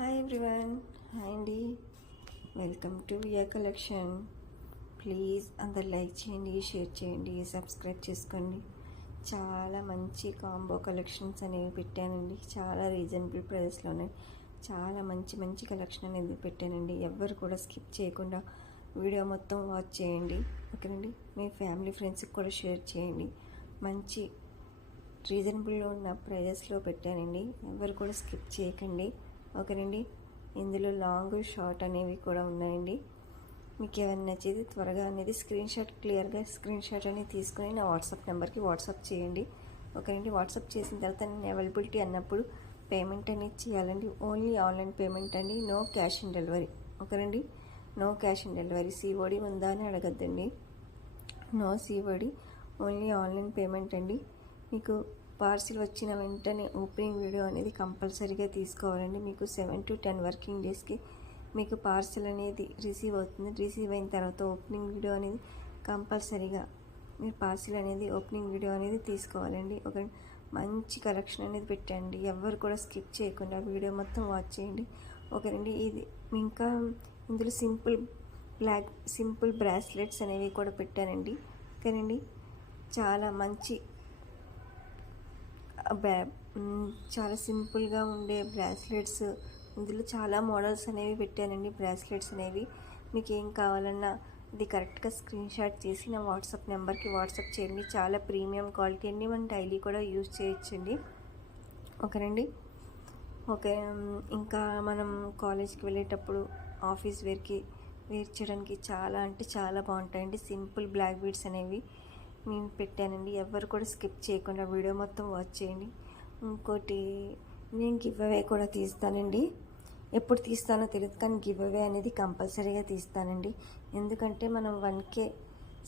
Hi everyone, hi అండి. Welcome to via collection. Please అందరు like చేయండి, షేర్ చేయండి, సబ్స్క్రైబ్ చేసుకోండి. చాలా మంచి కాంబో కలెక్షన్స్ అనేవి పెట్టానండి. చాలా రీజనబుల్ ప్రైస్లోనే చాలా మంచి మంచి కలెక్షన్ అనేది పెట్టానండి. ఎవ్వరు కూడా స్కిప్ చేయకుండా వీడియో మొత్తం వాచ్ చేయండి. ఓకేనండి, మీ ఫ్యామిలీ ఫ్రెండ్స్కి కూడా షేర్ చేయండి. మంచి రీజనబుల్లో ఉన్న ప్రైజెస్లో పెట్టానండి. ఎవరు కూడా స్కిప్ చేయకండి. ఓకేనండి, ఇందులో లాంగ్ షార్ట్ అనేవి కూడా ఉన్నాయండి. మీకు ఏమైనా నచ్చేది త్వరగా అనేది క్లియర్గా స్క్రీన్ షాట్ అనేది తీసుకొని నా వాట్సాప్ నెంబర్కి వాట్సాప్ చేయండి. ఓకేనండి, వాట్సాప్ చేసిన తర్వాత నేను అవైలబిలిటీ అన్నప్పుడు పేమెంట్ అనేది చేయాలండి. ఓన్లీ ఆన్లైన్ పేమెంట్ అండి, నో క్యాష్ ఆన్ డెలివరీ. ఓకేనండి, no cash on delivery. COD ఉందా అని అడగద్దండి. No COD, only online payment అండి. మీకు పార్సిల్ వచ్చిన వెంటనే ఓపెనింగ్ వీడియో అనేది కంపల్సరీగా తీసుకోవాలండి. మీకు 7 to 10 వర్కింగ్ డేస్కి మీకు పార్సిల్ అనేది రిసీవ్ అవుతుంది. రిసీవ్ అయిన తర్వాత ఓపెనింగ్ వీడియో అనేది కంపల్సరీగా మీరు పార్సిల్ అనేది ఓపెనింగ్ వీడియో అనేది తీసుకోవాలండి. ఒక మంచి కలెక్షన్ అనేది పెట్టండి. ఎవరు కూడా స్కిప్ చేయకుండా వీడియో మొత్తం వాచ్ చేయండి. ఓకేనండి, ఇది ఇంకా ఇందులో సింపుల్ బ్రాస్లెట్స్ అనేవి కూడా పెట్టానండి. ఓకేనండి, చాలా మంచి చాలా సింపుల్గా ఉండే బ్రాస్లెట్స్, ఇందులో చాలా మోడల్స్ అనేవి పెట్టానండి. బ్రాస్లెట్స్ అనేవి మీకు ఏం కావాలన్నా ఇది కరెక్ట్గా స్క్రీన్ షాట్ చేసి నా వాట్సాప్ నెంబర్కి వాట్సాప్ చేయండి. చాలా ప్రీమియం క్వాలిటీ అండి, మనం డైలీ కూడా యూజ్ చేయొచ్చండి. ఓకేనండి, ఓకే. ఇంకా మనం కాలేజ్కి వెళ్ళేటప్పుడు ఆఫీస్ వేర్ చేయడానికి చాలా అంటే చాలా బాగుంటాయండి. సింపుల్ బ్లాక్ బీడ్స్ అనేవి నేను పెట్టానండి. ఎవరు కూడా స్కిప్ చేయకుండా వీడియో మొత్తం వాచ్ చేయండి. ఇంకోటి, నేను గివ్ అవే కూడా తీస్తానండి. ఎప్పుడు తీస్తానో తెలియదు, కానీ గివ్ అవే అనేది కంపల్సరీగా తీస్తానండి. ఎందుకంటే మనం 1K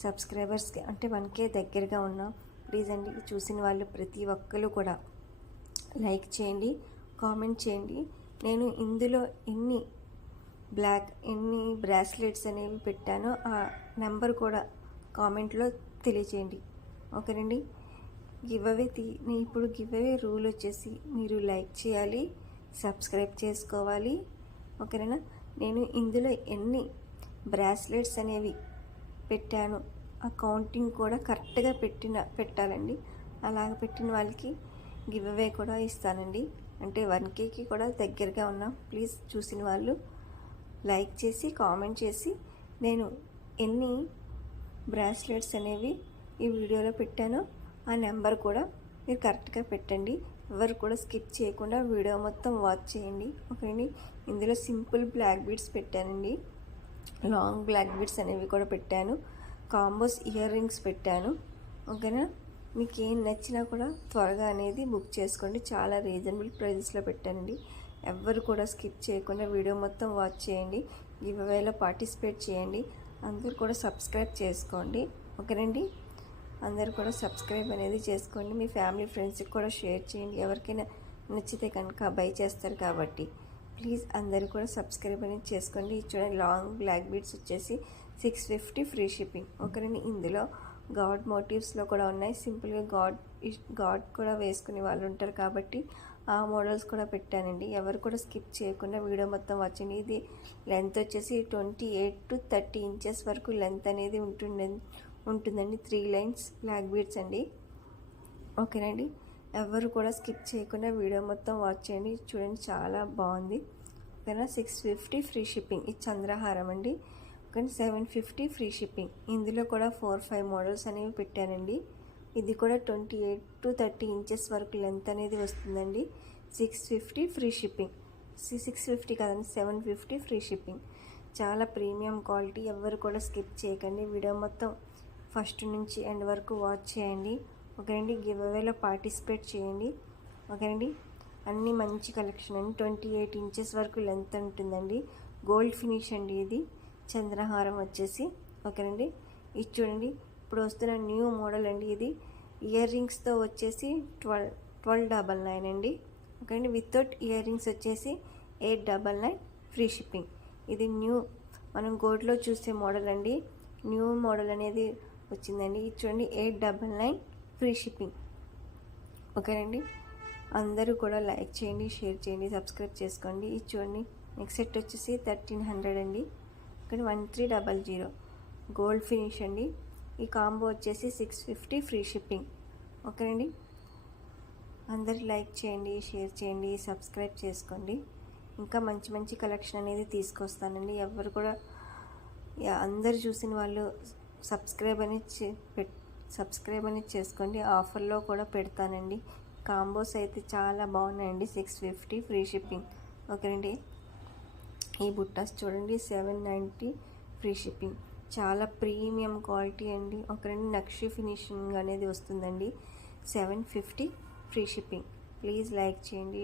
సబ్స్క్రైబర్స్కి అంటే 1K దగ్గరగా ఉన్నాం. ప్లీజ్ అండి, చూసిన వాళ్ళు ప్రతి ఒక్కరు కూడా లైక్ చేయండి, కామెంట్ చేయండి. నేను ఇందులో ఎన్ని బ్రాస్లెట్స్ అనేవి పెట్టానో ఆ నెంబర్ కూడా కామెంట్లో తెలియచేయండి. ఓకేనండి, ఇప్పుడు గివ్ అవే రూల్ వచ్చేసి మీరు లైక్ చేయాలి, సబ్స్క్రైబ్ చేసుకోవాలి. ఓకేనా, నేను ఇందులో ఎన్ని బ్రాస్లెట్స్ అనేవి పెట్టాను ఆ కౌంటింగ్ కూడా కరెక్ట్గా పెట్టాలండి. అలాగ పెట్టిన వాళ్ళకి గివ్ అవే కూడా ఇస్తానండి. అంటే 1Kకి కూడా దగ్గరగా ఉన్నాం. ప్లీజ్ చూసిన వాళ్ళు లైక్ చేసి కామెంట్ చేసి నేను ఎన్ని బ్రాస్లెట్స్ అనేవి ఈ వీడియోలో పెట్టానో ఆ నెంబర్ కూడా మీరు కరెక్ట్గా పెట్టండి. ఎవరు కూడా స్కిప్ చేయకుండా వీడియో మొత్తం వాచ్ చేయండి. ఓకేనండి, ఇందులో సింపుల్ బ్లాక్ బీడ్స్ పెట్టానండి, లాంగ్ బ్లాక్ బీడ్స్ అనేవి కూడా పెట్టాను, కాంబోస్ ఇయర్ రింగ్స్ పెట్టాను. ఓకేనా, మీకు ఏం నచ్చినా కూడా త్వరగా అనేది బుక్ చేసుకోండి. చాలా రీజనబుల్ ప్రైజెస్లో పెట్టానండి. ఎవరు కూడా స్కిప్ చేయకుండా వీడియో మొత్తం వాచ్ చేయండి. గివ్ అవేలో పార్టిసిపేట్ చేయండి. అందరూ కూడా సబ్స్క్రైబ్ చేసుకోండి. ఓకేనండి, అందరూ కూడా సబ్స్క్రైబ్ అనేది చేసుకోండి. మీ ఫ్యామిలీ ఫ్రెండ్స్కి కూడా షేర్ చేయండి. ఎవరికైనా నచ్చితే కనుక బై చేస్తారు కాబట్టి ప్లీజ్ అందరూ కూడా సబ్స్క్రైబ్ అనేది చేసుకోండి. చూడండి, లాంగ్ బ్లాక్ బీడ్స్ వచ్చేసి 650 ఫ్రీ షిప్పింగ్. ఓకేనండి, ఇందులో గాడ్ మోటివ్స్లో కూడా ఉన్నాయి. సింపుల్గా గాడ్ కూడా వేసుకునే వాళ్ళు ఉంటారు కాబట్టి ఆ మోడల్స్ కూడా పెట్టానండి. ఎవరు కూడా స్కిప్ చేయకుండా వీడియో మొత్తం వచ్చండి. ఇది లెంత్ వచ్చేసి 28 to 30 ఇంచెస్ వరకు లెంత్ అనేది ఉంటుందండి. 3 లైన్స్ బ్లాక్ బీడ్స్ అండి. ఓకేనండి, ఎవరు కూడా స్కిప్ చేయకుండా వీడియో మొత్తం వాచ్ చేయండి. చూడండి, చాలా బాగుంది. ఓకేనా, 650 ఫ్రీ షిప్పింగ్. ఇది చంద్రహారం అండి. Okay, 750 free shipping. ఇందులో కూడా 4-5 మోడల్స్ అనేవి పెట్టానండి. ఇది కూడా 28 to 30 ఇంచెస్ వరకు లెంత్ అనేది వస్తుందండి. 650 ఫ్రీ షిప్పింగ్. 650 కదండి, 750 ఫ్రీ షిప్పింగ్. చాలా ప్రీమియం క్వాలిటీ. ఎవరు కూడా స్కిప్ చేయకండి. వీడియో మొత్తం ఫస్ట్ నుంచి ఎండ్ వరకు వాచ్ చేయండి. ఓకేనండి, గివ్ అవేలో పార్టిసిపేట్ చేయండి. ఓకేనండి, అన్నీ మంచి కలెక్షన్ అండి. 28 ఇంచెస్ వరకు లెంత్ ఉంటుందండి. గోల్డ్ ఫినిష్ అండి. ఇది చంద్రహారం వచ్చేసి. ఓకేనండి, ఇది చూడండి, ఇప్పుడు వస్తున్న న్యూ మోడల్ అండి. ఇది ఇయర్ రింగ్స్తో వచ్చేసి 1299 అండి. ఓకే అండి, వితౌట్ ఇయర్ రింగ్స్ వచ్చేసి 899 ఫ్రీ షిప్పింగ్. ఇది న్యూ మనం గోల్డ్లో చూసే మోడల్ అండి. న్యూ మోడల్ అనేది వచ్చిందండి. ఇది చూడండి, 899 ఫ్రీ షిప్పింగ్. ఓకేనండి, అందరూ కూడా లైక్ చేయండి, షేర్ చేయండి, సబ్స్క్రైబ్ చేసుకోండి. ఇది చూడండి, నెక్స్ట్ సెట్ వచ్చేసి 1300 అండి. ఇక్కడ 1300 గోల్డ్ ఫినిష్ అండి. ఈ కాంబో వచ్చేసి 650 ఫ్రీ షిప్పింగ్. ఓకేనండి, అందరూ లైక్ చేయండి, షేర్ చేయండి, సబ్స్క్రైబ్ చేసుకోండి. ఇంకా మంచి మంచి కలెక్షన్ అనేది తీసుకొస్తానండి. ఎవరు కూడా అందరు చూసిన వాళ్ళు సబ్స్క్రైబ్ అనేది చేసుకోండి. ఆఫర్లో కూడా పెడతానండి. కాంబోస్ అయితే చాలా బాగున్నాయండి. 650 ఫ్రీ షిప్పింగ్. ఓకేనండి, ఈ బుట్టాస్ చూడండి 790 ఫ్రీ షిప్పింగ్. చాలా ప్రీమియం క్వాలిటీ అండి. ఓకేనండి, నక్షి ఫినిషింగ్ అనేది వస్తుందండి. 750 ఫ్రీ షిప్పింగ్. ప్లీజ్ లైక్ చేయండి,